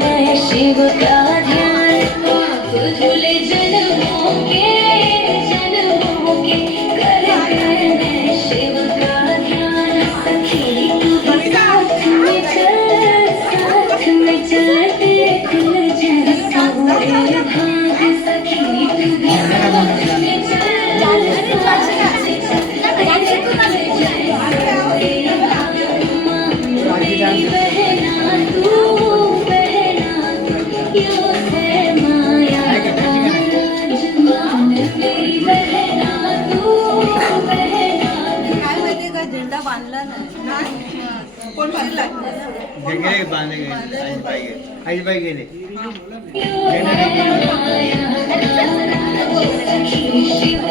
मैं शिव का ध्यान भूले जन्मों के करते मैं शिव का ध्यान सखी तू भी साथ में चलते खुल जैसा मेरे भाग सखी तू भी साथ में झेंडा बांधला नाही कोण आईबाई गेले शिव